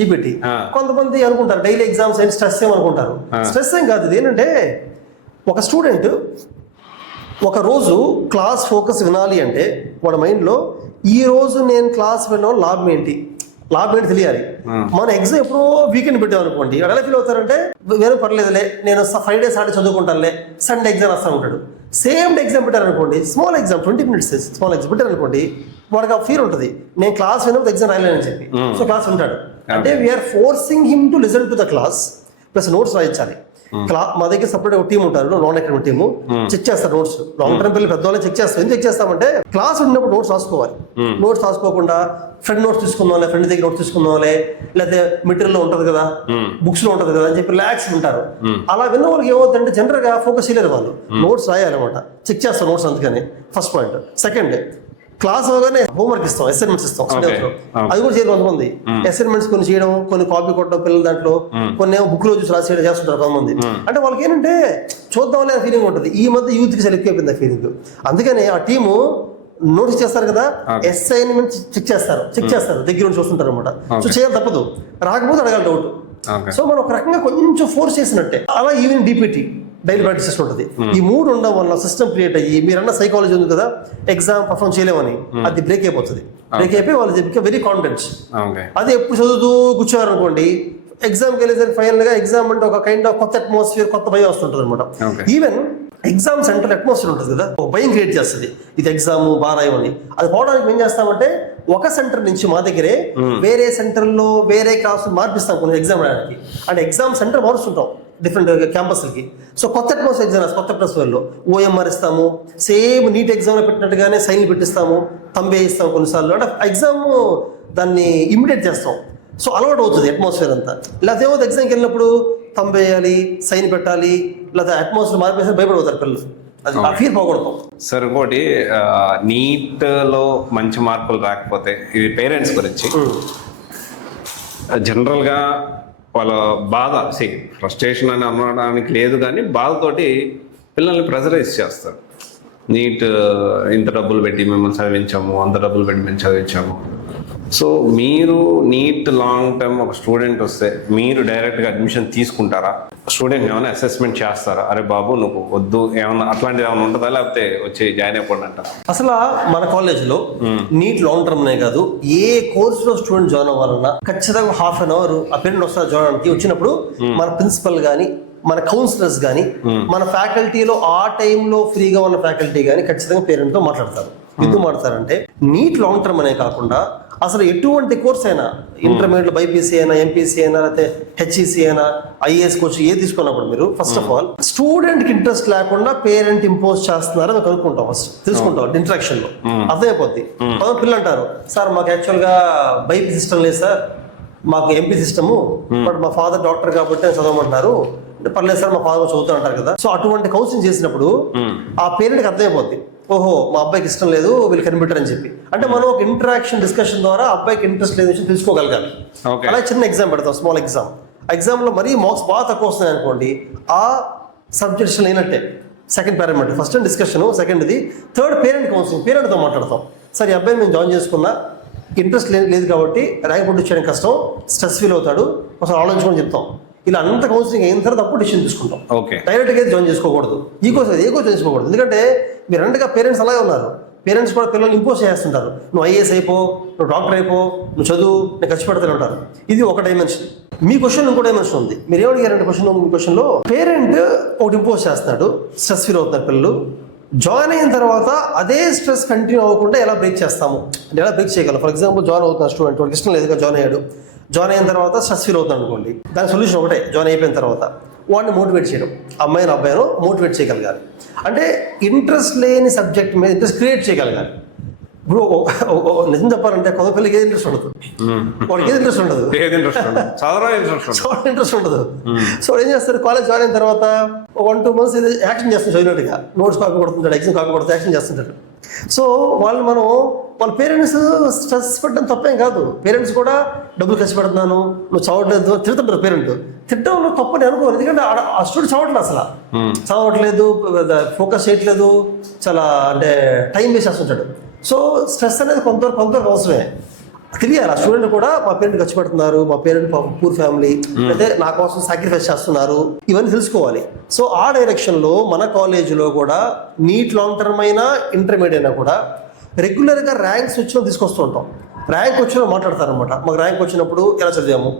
డిపిటి కొంతమంది అనుకుంటారు డైలీ ఎగ్జామ్స్ ఏంటి స్ట్రెస్ ఏమనుకుంటారు. స్ట్రెస్ ఏం కాదు. ఇది ఏంటంటే ఒక స్టూడెంట్ ఒక రోజు క్లాస్ ఫోకస్ వినాలి అంటే వాడి మైండ్లో ఈ రోజు నేను క్లాస్ వినడం లాభం ఏంటి తెలియాలి. మన ఎగ్జామ్ ఎప్పుడో వీకెండ్ పెట్టాం అనుకోండి, ఎలా ఫీల్ అవుతారంటే వేరే పర్లేదులే నేను 5 days ఆడి చదువుకుంటానులే, సండే ఎగ్జామ్ రాస్తాను ఉంటాడు. సేమ్ ఎగ్జామ్ పెట్టారు అనుకోండి, small exam 20 minutes small exam పెట్టారు అనుకోండి, వాడికి ఆ ఫీల్ ఉంటుంది నేను క్లాస్ వినప్పుడు ఎగ్జామ్ రాయలేనని చెప్పి. సో క్లాస్ వింటాడు. అంటే we are forcing him to listen to the class plus notes రాయించాలి. మా దగ్గర సపరేట్ ఒక టీం ఉంటారు, నాన్ అకాడమిక్ టీము, చెక్ చేస్తారు నోట్స్. లాంగ్ టర్మ్ పిల్లలు పెద్దవాళ్ళని చెక్ చేస్తారు. ఎందుకు చెక్ చేస్తామంటే క్లాస్ ఉన్నప్పుడు నోట్స్ రాసుకోవాలి. నోట్స్ రాసుకోకుండా ఫ్రెండ్ నోట్స్ తీసుకుందాంలే, ఫ్రెండ్ దగ్గర నోట్స్ తీసుకుందాంలే, లేకపోతే మెటీరియల్ లో ఉంటది కదా, బుక్స్ లో ఉంటది కదా అని చెప్పి రిలాక్స్ ఉంటారు. అలా విన్న వాళ్ళకి ఏమవుతుందంటే జనరల్ గా ఫోకస్ చేయలేరు వాళ్ళు. నోట్స్ రాయాలన్నమాట, చెక్ చేస్తారు నోట్స్. అందుకని ఫస్ట్ పాయింట్. సెకండ్, క్లాస్ అవగానే హోంవర్క్ ఇస్తాం, అసైన్మెంట్స్ ఇస్తాం. అది కూడా చేయరు కొంతమంది. అసైన్మెంట్స్ కొన్ని చేయడం, కొన్ని కాపీ కొట్టడం పిల్లల దాంట్లో, కొన్ని బుక్ లో చూసి రాసి చేస్తుంటారు కొంతమంది. అంటే వాళ్ళకి ఏంటంటే చూద్దాం అనే ఫీలింగ్ ఉంటుంది. ఈ మధ్య యూత్ కి సెలెక్ట్ అయిపోయింది ఆ ఫీలింగ్. అందుకని ఆ టీము నోటీస్ చేస్తారు కదా, అసైన్మెంట్ చెక్ చేస్తారు దగ్గర నుంచి చూస్తుంటారు అనమాట. సో చేయాలి తప్పదు, రాకపోతే అడగాలి డౌట్. సో మనం ఒక రకంగా కొంచెం ఫోర్స్ చేసినట్టే. అలా ఈవినింగ్ డిపిటి డైలీ ప్రాక్టీస్ ఉంటుంది. ఈ 3 ఉండడం వల్ల సిస్టమ్ క్రియేట్ అయ్యి మీరన్న సైకాలజీ ఉంది కదా, ఎగ్జామ్ పర్ఫామ్ చేయలేమని, అది బ్రేక్ అయిపోతుంది. బ్రేక్ అయిపోయి వాళ్ళు చెప్పి వెరీ కాన్ఫిడెన్స్. అది ఎప్పుడు చదువుతూ కూర్చోవారు అనుకోండి, ఎగ్జామ్కి వెళ్ళేసరికి ఫైనల్ గా ఎగ్జామ్ అంటే ఒక కైండ్ ఆఫ్ కొత్త అట్మాస్ఫియర్, కొత్త భయం వస్తుంటుంది అనమాట. ఈవెన్ ఎగ్జామ్ సెంటర్ అట్మాస్ఫియర్ ఉంటుంది కదా, ఒక భయం క్రియేట్ చేస్తుంది. ఇది ఎగ్జామ్ బాగా రాయమని. అది పోవడానికి ఏం చేస్తామంటే ఒక సెంటర్ నుంచి మా దగ్గరే వేరే సెంటర్లో వేరే క్లాస్ మార్పిస్తాం కొన్ని ఎగ్జామ్ రాయడానికి. అంటే ఎగ్జామ్ సెంటర్ మారుస్తుంటాం డిఫరెంట్ క్యాంపస్లకి. సో కొత్త అట్మాస్ఫియర్ ఎగ్జామ్స్, కొత్త అట్మాస్ఫియర్లో ఓఎంఆర్ ఇస్తాము, సేమ్ నీట్ ఎగ్జామ్లో పెట్టినట్టుగానే సైన్లు పెట్టిస్తాము, తంబే ఇస్తాం కొన్నిసార్లు. అంటే ఎగ్జామ్ దాన్ని ఇమిడియేట్ చేస్తాం. సో అలవాటు అవుతుంది అట్మాస్ఫియర్ అంతా. లేకపోతే ఏమో ఎగ్జామ్కి వెళ్ళినప్పుడు తంబే వేయాలి, సైన్ పెట్టాలి, లేకపోతే అట్మాస్ఫియర్ మారిపోతే భయపడిపోతారు పిల్లలు. అది ఆ ఫీల్ పోగొడతాం. సార్ ఇంకోటి, నీట్లో మంచి మార్కులు రాకపోతే ఇది పేరెంట్స్ గురించి జనరల్గా వాళ్ళ బాధ, ఫ్రస్ట్రేషన్ అని అనడానికి లేదు కానీ బాధతోటి పిల్లల్ని ప్రెజరైజ్ చేస్తారు. నీట్ ఇంత డబ్బులు పెట్టి మిమ్మల్ని చదివించాము, అంత డబ్బులు పెట్టి మేము చదివించాము. సో మీరు నీట్ లాంగ్ టర్మ్ ఒక స్టూడెంట్ వస్తే మీరు డైరెక్ట్గా అడ్మిషన్ తీసుకుంటారా? స్టూడెంట్ ఏమైనా అసెస్మెంట్ చేస్తారా? అరే బాబు నువ్వు వద్దు ఏమన్నా అట్లాంటిది ఏమైనా ఉంటుందా, లేకపోతే వచ్చి జాయిన్ అయిపోండి అంటారా? అసలు మన కాలేజ్లో నీట్ లాంగ్ టర్మ్ అనే కాదు, ఏ కోర్సులో స్టూడెంట్ జాయిన్ అవ్వాలన్నా ఖచ్చితంగా హాఫ్ అన్ అవర్ ఆ పేరెంట్ వస్తారు జాయిన్ అవడానికి. వచ్చినప్పుడు మన ప్రిన్సిపల్ కానీ, మన కౌన్సిలర్స్ కానీ, మన ఫ్యాకల్టీలో ఆ టైంలో ఫ్రీగా ఉన్న ఫ్యాకల్టీ కానీ ఖచ్చితంగా పేరెంట్తో మాట్లాడతారు. ఎందుకు మాట్లాడతారంటే నీట్ లాంగ్ టర్మ్ అనే కాకుండా అసలు ఎటువంటి కోర్స్ అయినా, ఇంటర్మీడియట్ బైపీసీ అయినా, ఎంపీసీ అయినా, లేకపోతే హెచ్ఈసీ అయినా, ఐఏఎస్ కోర్సు ఏ తీసుకున్నప్పుడు మీరు ఫస్ట్ ఆఫ్ ఆల్ స్టూడెంట్కి ఇంట్రెస్ట్ లేకుండా పేరెంట్ ఇంపోజ్ చేస్తున్నారని మేము కనుక్కుంటాం. ఫస్ట్ తెలుసుకుంటాం ఇంటరాక్షన్ లో, అర్థమైపోద్ది. పిల్లలు అంటారు, సార్ మాకు యాక్చువల్గా బైపీ సిస్టమ్ లేదు సార్, మాకు ఎంపీ సిస్టము, బట్ మా ఫాదర్ డాక్టర్ కాబట్టి చదవమంటారు. పర్లేదు సార్ మా ఫాదర్ చదువుతూ అంటారు కదా. సో అటువంటి కౌన్సిలింగ్ చేసినప్పుడు ఆ పేరెంట్కి అర్థమైపోద్ది, ఓహో మా అబ్బాయికి ఇష్టం లేదు వీళ్ళు కనిపెట్టారు అని చెప్పి. అంటే మనం ఒక ఇంటరాక్షన్ డిస్కషన్ ద్వారా అబ్బాయికి ఇంట్రెస్ట్ లేదు విషయం తెలుసుకోగలగాలి. అలా చిన్న ఎగ్జామ్ పెడతాం, స్మాల్ ఎగ్జామ్. ఎగ్జామ్లో మరీ మార్క్స్ బాగా తక్కువ వస్తున్నాయి అనుకోండి, ఆ సబ్జెక్ట్స్ లేనట్టే. Second parameter, first discussion, second ఇది. థర్డ్ పేరెంట్ కౌన్సిలింగ్, పేరెంట్తో మాట్లాడతాం. సార్ ఈ అబ్బాయిని మేము జాయిన్ చేసుకున్నా, ఇంట్రెస్ట్ లేదు కాబట్టి ర్యాంక్ పొట్టు చేయడం కష్టం, స్ట్రెస్ ఫీల్ అవుతాడు, ఒకసారి ఆలోచించుకొని చెప్తాం. ఇలా అంత కౌన్సిలింగ్ అయిన తర్వాత అప్పుడు డిసిషన్ తీసుకుంటాం. ఓకే. డైరెక్ట్గా అయితే జాయిన్ చేసుకోకూడదు, ఏ కోర్స్ చేసుకోకూడదు. ఎందుకంటే మీరు రెండుగా పేరెంట్స్ అలాగే ఉన్నారు. పేరెంట్స్ కూడా పిల్లల్ని ఇంపోజ్ చేస్తుంటారు. నువ్వు ఐఏఎస్ అయిపో, నువ్వు డాక్టర్ అయిపో, నువ్వు చదువు, నేను ఖర్చు పెడతాను అంటారు. ఇది ఒక డైమెన్షన్. మీ క్వశ్చన్ ఇంకో డైమెన్షన్ ఉంది. మీరు ఏమడిగారంటే క్వశ్చన్లో పేరెంట్ ఒకటి ఇంపోజ్ చేస్తున్నాడు, స్ట్రెస్ ఫీల్ అవుతున్నారు పిల్లలు. జాయిన్ అయిన తర్వాత అదే స్ట్రెస్ కంటిన్యూ అవ్వకుండా ఎలా బ్రేక్ చేస్తాము అంటే ఎలా బ్రేక్ చేయగలం. ఫర్ ఎగ్జాంపుల్ జాయిన్ అవుతున్న స్టూడెంట్ వాడికి ఇష్టం లేదుగా జాయిన్ అయ్యాడు, జాయిన్ అయిన తర్వాత స్ట్రెస్ ఫీల్ అవుతుంది అనుకోండి. దాని సొల్యూషన్ ఒకటే, జాయిన్ అయిపోయిన తర్వాత వాడిని మోటివేట్ చేయడం, అమ్మాయిని అబ్బాయిను మోటివేట్ చేయగలగాలి. అంటే ఇంట్రెస్ట్ లేని సబ్జెక్ట్ మీద ఇంట్రెస్ట్ క్రియేట్ చేయగలగాలి. ఇప్పుడు నిజం చెప్పాలంటే కొంత పిల్లలకి ఏది ఇంట్రెస్ట్ ఉండదు, వాడికి ఏది ఇంట్రెస్ట్ ఉండదు, ఇంట్రెస్ట్ ఉండదు. సో ఏం చేస్తారు, కాలేజ్ జాయిన్ అయిన తర్వాత 1-2 months యాక్షన్ చేస్తారు, చదివినట్టుగా నోట్స్ కాపీ కొడుతుంటాడు, ఎగ్జామ్ కాపీ కొడుతూ యాక్షన్ చేస్తుంటాడు. సో వాళ్ళ పేరెంట్స్ స్ట్రెస్ పెట్టడం తప్పేం కాదు. పేరెంట్స్ కూడా డబ్బులు ఖర్చు పెడుతున్నాను, నువ్వు చదవట్లేదు తిడుతుంటారు. పేరెంట్ తిట్టడంలో తప్పని అనుకోరు, ఎందుకంటే ఆ స్టూడెంట్ చదవట్లేదు, ఫోకస్ చేయట్లేదు, చాలా అంటే టైం వేస్ట్ చేస్తుంటాడు. సో స్ట్రెస్ అనేది కొంతవరకు అవసరమే. తెలియాలి ఆ స్టూడెంట్ కూడా, మా పేరెంట్ ఖర్చు పెడుతున్నారు, మా పేరెంట్ పూర్ ఫ్యామిలీ, అయితే నా కోసం సాక్రిఫైస్ చేస్తున్నారు, ఇవన్నీ తెలుసుకోవాలి. సో ఆ డైరెక్షన్లో మన కాలేజీలో కూడా నీట్ లాంగ్ టర్మ్ అయినా ఇంటర్మీడియట్ అయినా కూడా రెగ్యులర్గా ర్యాంక్స్ వచ్చినా తీసుకొస్తూ ఉంటాం. ర్యాంక్ వచ్చినా మాట్లాడతారనమాట. మాకు ర్యాంక్ వచ్చినప్పుడు ఎలా చదివాము,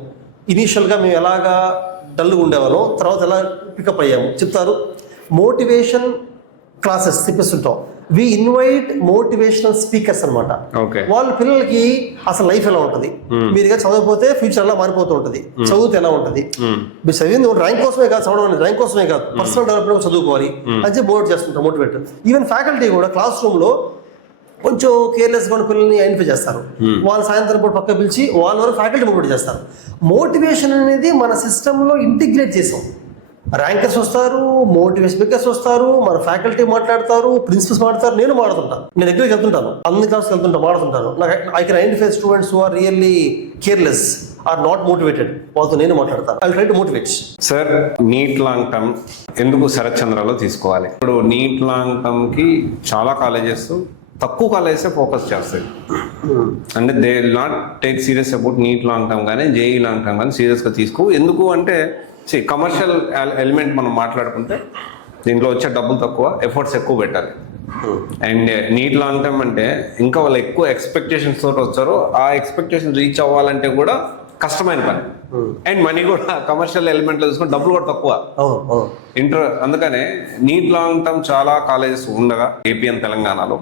ఇనీషియల్గా మేము ఎలాగా డల్గా ఉండేవాళ్ళం, తర్వాత ఎలా పికప్ అయ్యాము చెప్తారు. మోటివేషన్ క్లాసెస్ తిప్పిస్తుంటాం. వి ఇన్వైట్ మోటివేషనల్ స్పీకర్స్ అనమాట. వాళ్ళ పిల్లలకి అసలు లైఫ్ ఎలా ఉంటుంది, మీరుగా చదవకపోతే ఫ్యూచర్ ఎలా మారిపోతూ ఉంటుంది, చదివితే ఎలా ఉంటుంది, మీరు చదివింది ర్యాంక్ కోసమే కాదు, చదవడం అనేది ర్యాంక్ కోసమే కాదు, పర్సనల్ డెవలప్మెంట్ చదువుకోవాలి అని చెప్పి మోటివేట్ చేస్తుంటారు. మోటివేట్ ఈవెన్ ఫ్యాకల్టీ కూడా క్లాస్ రూమ్ లో కొంచెం కేర్లెస్గా ఉన్న పిల్లల్ని ఐడెంటిఫై చేస్తారు. వాళ్ళు సాయంత్రం పూట పక్క పిలిచి వాళ్ళ వరకు ఫ్యాకల్టీ మోటివేట్ చేస్తారు. మోటివేషన్ అనేది మన సిస్టంలో ఇంటిగ్రేట్ చేసాం. ర్యాంకర్స్ వస్తారు, మోటివేషన్ స్పీకర్స్ వస్తారు, మన ఫ్యాకల్టీ మాట్లాడతారు, ప్రిన్సిపల్స్ మాట్లాడతారు, నేను మాట్లాడుతుంటాను. నేను దగ్గరికి వెళ్తుంటాను, అన్ని క్లాస్కి మాట్లాడుతుంటాను. నాకు I can identify students who are really careless or not motivated, వాళ్ళతో నేను మాట్లాడతాను. I will try to motivate. Sir, NEET long term ఎందుకు శరత్ చంద్రలో తీసుకోవాలి? ఇప్పుడు నీట్ లాంగ్ టర్మ్ కి చాలా కాలేజెస్ తక్కువ కాలేజెస్ ఫోకస్ చేస్తాయి. అంటే they will not take serious about neat long term కానీ జేఈ లాంగ్ టర్మ్ కానీ సీరియస్గా తీసుకో. ఎందుకు అంటే కమర్షియల్ ఎలిమెంట్ మనం మాట్లాడుకుంటే దీంట్లో వచ్చే డబ్బులు తక్కువ, ఎఫర్ట్స్ ఎక్కువ పెట్టాలి. అండ్ నీట్ లాంగ్ టర్మ్ అంటే ఇంకా వాళ్ళు ఎక్కువ ఎక్స్పెక్టేషన్స్ తోటి వచ్చారు, ఆ ఎక్స్పెక్టేషన్ రీచ్ అవ్వాలంటే కూడా కష్టమైన పని. అండ్ మనీ కూడా కమర్షియల్ ఎలిమెంట్లో చూసుకుంటే డబ్బులు కూడా తక్కువ. అందుకనే నీట్ లాంగ్ టర్మ్ చాలా కాలేజెస్ ఉండగా ఏపీ అండ్ తెలంగాణలో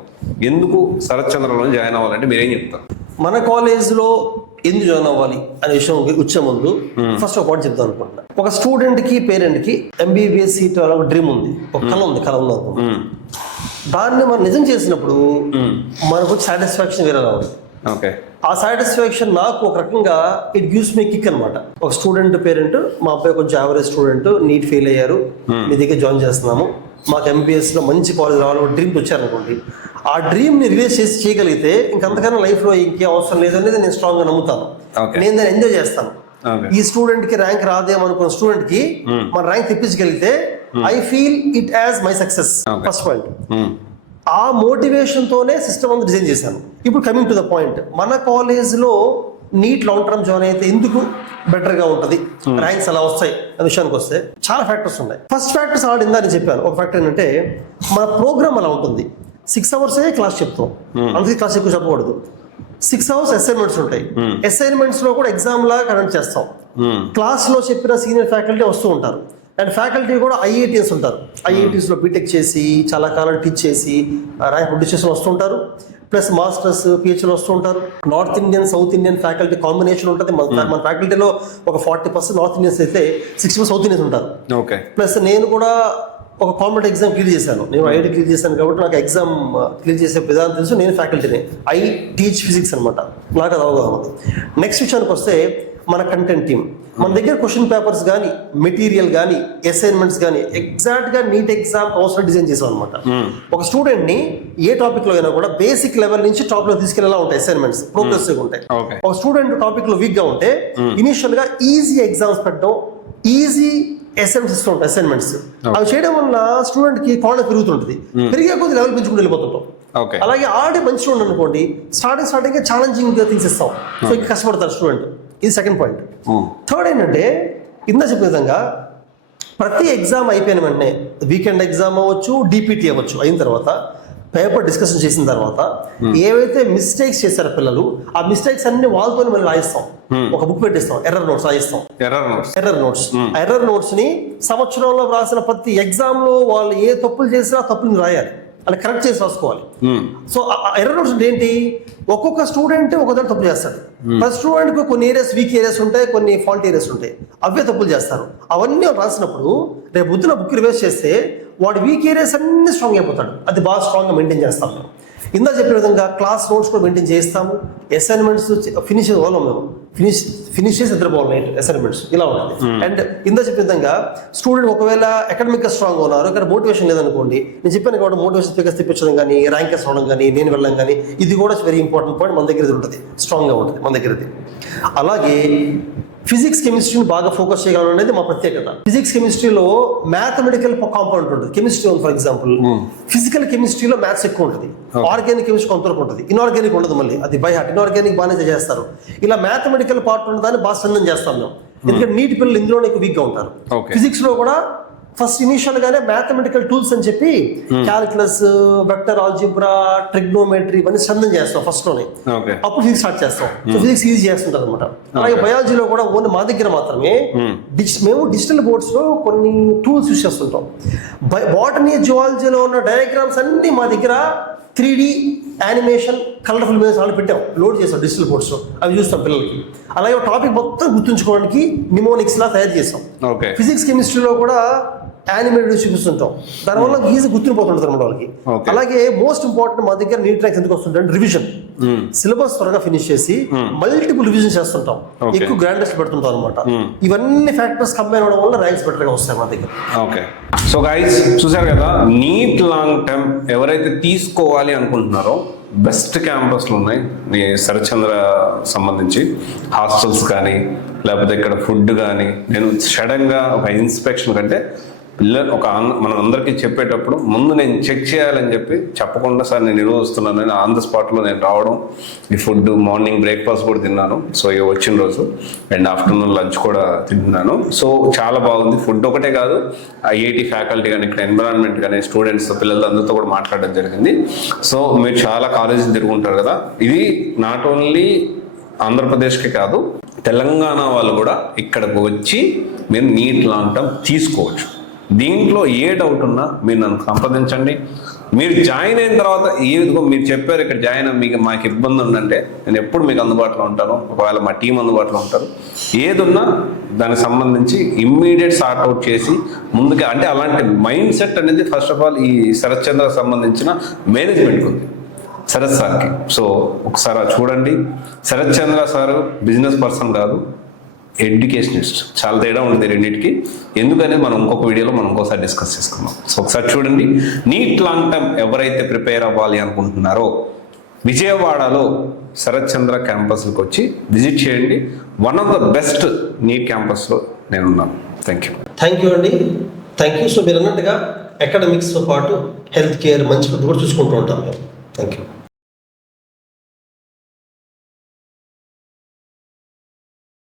ఎందుకు శరత్ చంద్రలో జాయిన్ అవ్వాలంటే మీరేం చెప్తారు? మన కాలేజ్లో ఎందుకు జాయిన్ అవ్వాలి అనే విషయం వచ్చే ముందు ఫస్ట్ ఒక పాయింట్ చెప్తాను అనుకుంటున్నా. ఒక స్టూడెంట్ కి పేరెంట్ కి ఎంబీబీఎస్ సీట్ ఒక డ్రీమ్ ఉంది, ఒక కళ ఉంది అనుకుంటున్నా. దాన్ని మనం నిజం చేసినప్పుడు మనకు సాటిస్ఫాక్షన్ వేరేలా ఉంది. ఆ సాటిస్ఫాక్షన్ నాకు ఒక రకంగా ఇట్ గివ్స్ మీ కిక్ అనమాట. ఒక స్టూడెంట్ పేరెంట్, మా అబ్బాయి కొంచెం యావరేజ్ స్టూడెంట్, నీట్ ఫెయిల్ అయ్యారు, మీ దగ్గర జాయిన్ చేస్తున్నాము, మాకు ఎంబీబీఎస్ లో మంచి కాలేజ్ రావాలి డ్రీమ్కి వచ్చారనుకోండి. ఆ డ్రీమ్ ని రిలీజ్ చేయగలిగితే ఇంకంతకన్నా లైఫ్ లో ఇంకే అవసరం లేదనేది నేను స్ట్రాంగ్ గా నమ్ముతాను. నేను దాన్ని ఎంజాయ్ చేస్తాను. ఈ స్టూడెంట్ కి ర్యాంక్ రాదేమో అనుకున్న స్టూడెంట్ కి మన ర్యాంక్ తెప్పించగలిగితే I feel it as my success. First point. ఆ మోటివేషన్ తోనే సిస్టమ్ అంతా డిజైన్ చేశాను. ఇప్పుడు కమింగ్ టు ద పాయింట్, మన కాలేజ్ లో నీట్ లాంగ్ టర్మ్ జాయిన్ అయితే ఎందుకు బెటర్ గా ఉంటుంది, ర్యాంక్స్ ఎలా వస్తాయి అనే విషయానికి వస్తే చాలా ఫ్యాక్టర్స్ ఉన్నాయి. ఫస్ట్ ఫ్యాక్టర్స్ ఆల్రెడీ ఇందాక చెప్పాను. ఒక ఫ్యాక్టర్ ఏంటంటే మన ప్రోగ్రామ్ అలా ఉంటుంది. 6 hours క్లాస్ చెప్తాం, అందుకే క్లాస్ ఎక్కువ చెప్పకూడదు. 6 hours అసైన్మెంట్స్ ఉంటాయి. అసైన్మెంట్స్ లో కూడా ఎగ్జామ్ లాగా కండక్ట్ చేస్తాం. క్లాస్ లో చెప్పిన సీనియర్ ఫ్యాకల్టీ వస్తూ ఉంటారు. అండ్ ఫ్యాకల్టీ కూడా ఐఐటీఎస్ ఉంటారు. ఐఐటీస్ లో బీటెక్ చేసి చాలా కాలం టీచ్ చేసి ర్యాంక్ ప్రొడ్యూస్ వస్తుంటారు. ప్లస్ మాస్టర్స్ పిహెచ్డీలు వస్తూ ఉంటారు. North Indian south Indian faculty combination ఉంటుంది. మన ఫ్యాకల్టీలో ఒక 40% నార్త్ ఇండియన్స్ అయితే 60% సౌత్ ఇండియన్స్ ఉంటారు. ప్లస్ నేను కూడా ఒక కాంపిటేటివ్ ఎగ్జామ్ క్లియర్ చేశాను. నేను ఐఐటీ క్లియర్ చేశాను కాబట్టి నాకు ఎగ్జామ్ క్లియర్ చేసే విధానం తెలుసు. నేను ఫ్యాకల్టీనే, ఐ టీచ్ ఫిజిక్స్ అనమాట, నాకు అది అవగాహన. నెక్స్ట్ విషయానికి వస్తే మన కంటెంట్ టీమ్, మన దగ్గర క్వశ్చన్ పేపర్స్ కానీ మెటీరియల్ కానీ అసైన్మెంట్స్ కానీ ఎగ్జాక్ట్ గా నీట్ ఎగ్జామ్ అవసరం డిజైన్ చేసాం అనమాట. ఒక స్టూడెంట్ ని ఏ టాపిక్ లో అయినా కూడా బేసిక్ లెవెల్ నుంచి టాప్ లో తీసుకెళ్లేలా ఉంటాయి అసైన్మెంట్స్, ప్రోగ్రెసివ్ ఉంటాయి. ఒక స్టూడెంట్ టాపిక్ లో వీక్ గా ఉంటే ఇనిషియల్ గా ఈజీ ఎగ్జామ్స్ పెట్టడం, ఈజీ అసైన్మెంట్స్ అవి చేయడం వల్ల స్టూడెంట్ కి కాన్ఫిడెన్స్ పెరుగుతుంటుంది. పెరిగే కొద్ది లెవెల్ పెంచుకుంటూ వెళ్ళిపోతుంటాం. అలాగే ఆడే మంచి స్టూడెంట్ అనుకోండి, స్టార్టింగ్ ఛాలెంజింగ్ థింగ్స్ ఇస్తాం, సో ఇంకా కష్టపడతారు స్టూడెంట్. ఇది సెకండ్ పాయింట్. థర్డ్ ఏంటంటే ఇందా చెప్పిన విధంగా ప్రతి ఎగ్జామ్ అయిపోయిన వెంటనే వీకెండ్ ఎగ్జామ్ అవ్వచ్చు, డిపిటి అవ్వచ్చు, అయిన తర్వాత పేపర్ డిస్కషన్ చేసిన తర్వాత ఏవైతే మిస్టేక్స్ చేశారో పిల్లలు, ఆ మిస్టేక్స్ అన్ని వాళ్ళతో మళ్ళీ రాయిస్తాం. ఒక బుక్ పెట్టిస్తాం, ఎర్రర్ నోట్స్ రాయిస్తాం. ఎర్రర్ నోట్స్ ని సంవత్సరంలో రాసిన ప్రతి ఎగ్జామ్ లో వాళ్ళు ఏ తప్పులు చేసినా తప్పులు రాయాలి, అలా కరెక్ట్ చేసి రాసుకోవాలి. సో ఎర్రర్ నోట్స్ అంటే ఏంటి, ఒక్కొక్క స్టూడెంట్ ఒకదాని తప్పు చేస్తాడు. ప్రతి స్టూడెంట్ కి కొన్ని ఏరియాస్ వీక్ ఏరియాస్ ఉంటాయి, కొన్ని ఫాల్ట్ ఏరియాస్ ఉంటాయి, అవే తప్పులు చేస్తారు. అవన్నీ రాసినప్పుడు రేపు పొద్దున బుక్ రివైజ్ చేస్తే వాడు వీక్ ఏరియాస్ అన్ని స్ట్రాంగ్ అయిపోతాడు. అది బాగా స్ట్రాంగ్గా మెయింటైన్ చేస్తాం మేము. ఇందా చెప్పిన విధంగా క్లాస్ నోట్స్ కూడా మెయింటైన్ చేస్తాము. అసైన్మెంట్స్ ఫినిష్ వాళ్ళం మేము, ఫినిష్ చేసి నిద్రపోవాలి అసైన్మెంట్స్, ఇలా ఉంటుంది. అండ్ ఇందా చెప్పిన విధంగా స్టూడెంట్ ఒకవేళ అకాడమిక్గా స్ట్రాంగ్ ఉన్నారు, ఇక్కడ మోటివేషన్ లేదనుకోండి, నేను చెప్పాను కాబట్టి మోటివేషన్ స్పీకర్స్ తెప్పించడం కానీ, ర్యాంకర్స్ రావడం కానీ, నేను వెళ్ళడం కానీ, ఇది కూడా వెరీ ఇంపార్టెంట్ పాయింట్. మన దగ్గర ఉంటుంది, స్ట్రాంగ్గా ఉంటుంది మన దగ్గరది. అలాగే ఫిజిక్స్ కెమిస్ట్రీని బాగా ఫోకస్ చేయగలం అనేది మా ప్రత్యేకత. ఫిజిక్స్ కెమిస్ట్రీలో మ్యాథమెటికల్ కాంపౌండ్ ఉంటుంది. కెమిస్ట్రీ ఉంది ఫర్ ఎగ్జాంపుల్, ఫిజికల్ కెమిస్ట్రీలో మ్యాథ్స్ ఎక్కువ ఉంటుంది, ఆర్గానిక్ కెమిస్ట్రీ కొంతవరకు ఉంటుంది, ఇన్ఆర్గానిక్ ఉండదు. మళ్ళీ అది బై హార్ట్, ఇన్ఆర్గానిక్ బాగానే చేస్తారు. ఇలా మ్యాథమెటికల్ పార్ట్ ఉన్నదాన్ని బాగా స్ట్రెంథెన్ చేస్తాం మేము, ఎందుకంటే నీటి పిల్లలు ఇందులోనే ఎక్కువ వీక్గా ఉంటారు. ఫిజిక్స్ లో కూడా ఫస్ట్ ఇనిషియల్ గానే మ్యాథమెటికల్ టూల్స్ అని చెప్పి క్యాలిక్యులస్, వెక్టర్ ఆల్జిబ్రా, ట్రిగ్నోమెట్రీ ఇవన్నీ స్ట్రెంథెన్ చేస్తాం ఫస్ట్ లోనే. అప్పుడు ఫిజిక్స్ స్టార్ట్ చేస్తాం. సో ఫిజిక్స్ ఈజీ చేస్తుంటారు అనమాట. అలాగే బయాలజీలో కూడా ఓన్లీ మా దగ్గర మాత్రమే మేము డిజిటల్ బోర్డ్స్ లో కొన్ని టూల్స్ యూస్ చేస్తుంటాం. బాటనీ, జువాలజీలో ఉన్న డయాగ్రామ్స్ అన్ని మా దగ్గర 3D యానిమేషన్ కలర్ఫుల్ ఇమేజెస్ వాళ్ళు పెట్టాం, లోడ్ చేసాం డిజిటల్ బోర్డ్స్, అవి చూస్తాం పిల్లలకి. అలాగే టాపిక్ మొత్తం గుర్తుంచుకోవడానికి నిమోనిక్స్ లా తయారు చేసాం. ఫిజిక్స్ కెమిస్ట్రీలో కూడా యానిమేటెడ్ చూపిస్తుంటాం, దానివల్ల ఈజీ గుర్తుండిపోతుంటుంది అనమాట వాళ్ళకి. అలాగే మోస్ట్ ఇంపార్టెంట్ మా దగ్గర నీట్ ర్యాంక్స్ ఎందుకు వస్తుంటే రివిజన్, సిలబస్ త్వరగా ఫినిష్ చేసి మల్టిపుల్ రివిజన్ చేస్తుంటాం, ఎక్కువ గ్రాండ్ పెడుతుంటాం అనమాట. ఇవన్నీ ఫ్యాక్టర్స్ కంబైన్ అవడం వల్ల ర్యాంక్స్ బెటర్ గా వస్తాయి మా దగ్గర. ఓకే, సో గైస్ చూసారు కదా, నీట్ లాంగ్ టర్మ్ ఎవరైతే తీసుకోవాలి అనుకుంటున్నారో బెస్ట్ క్యాంపస్లు ఉన్నాయి ఈ శరత్చంద్ర సంబంధించి. హాస్టల్స్ కానీ లేకపోతే ఇక్కడ ఫుడ్ కానీ, నేను సడన్గా ఒక ఇన్స్పెక్షన్ కంటే మనం అందరికీ చెప్పేటప్పుడు ముందు నేను చెక్ చేయాలని చెప్పి చెప్పకుండా, సార్ నేను ఈరోజు వస్తున్నాను, నేను ఆన్ ద స్పాట్లో నేను రావడం, ఈ ఫుడ్ మార్నింగ్ బ్రేక్ఫాస్ట్ కూడా తిన్నాను, సో ఇక వచ్చిన రోజు అండ్ ఆఫ్టర్నూన్ లంచ్ కూడా తిన్నాను. సో చాలా బాగుంది. ఫుడ్ ఒకటే కాదు, ఐఐటి ఫ్యాకల్టీ కానీ, ఇక్కడ ఎన్విరాన్మెంట్ కానీ, స్టూడెంట్స్ పిల్లలు అందరితో కూడా మాట్లాడడం జరిగింది. సో మీరు చాలా కాలేజీలు తిరుగుంటారు కదా, ఇది నాట్ ఓన్లీ ఆంధ్రప్రదేశ్కి కాదు, తెలంగాణ వాళ్ళు కూడా ఇక్కడికి వచ్చి మీరు నీట్ లాంగ్ టర్మ్ తీసుకోవచ్చు. దీంట్లో ఏ డౌట్ ఉన్నా మీరు నన్ను సంప్రదించండి. మీరు జాయిన్ అయిన తర్వాత ఏ విధంగా మీరు చెప్పారు ఇక్కడ జాయిన్ మీకు మాకు ఇబ్బంది ఉందంటే నేను ఎప్పుడు మీకు అందుబాటులో ఉంటాను, ఒకవేళ మా టీం అందుబాటులో ఉంటారు. ఏదున్నా దానికి సంబంధించి ఇమ్మీడియట్ సార్ట్ అవుట్ చేసి ముందుగా, అంటే అలాంటి మైండ్ సెట్ అనేది ఫస్ట్ ఆఫ్ ఆల్ ఈ శరత్చంద్రకు సంబంధించిన మేనేజ్మెంట్కి ఉంది, శరత్ సార్కి. సో ఒకసారి చూడండి, శరత్చంద్ర సార్ బిజినెస్ పర్సన్ కాదు, ఎడ్యుకేషనిస్ట్. చాలా తేడా ఉంటుంది రెండింటికి. ఎందుకని మనం ఇంకొక వీడియోలో మనం ఇంకోసారి డిస్కస్ చేసుకుందాం. సో ఒకసారి చూడండి, నీట్ లాంగ్ టర్మ్ ఎవరైతే ప్రిపేర్ అవ్వాలి అనుకుంటున్నారో విజయవాడలో శరత్చంద్ర క్యాంపస్కి వచ్చి విజిట్ చేయండి. One of the best NEET క్యాంపస్లో నేనున్నాను. థ్యాంక్ యూ అండి, థ్యాంక్ యూ. సో మీరు అన్నట్టుగా అకాడమిక్స్తో పాటు హెల్త్ కేర్, మంచి ఫుడ్ కూడా చూసుకుంటూ ఉంటాం మేము. Thank you.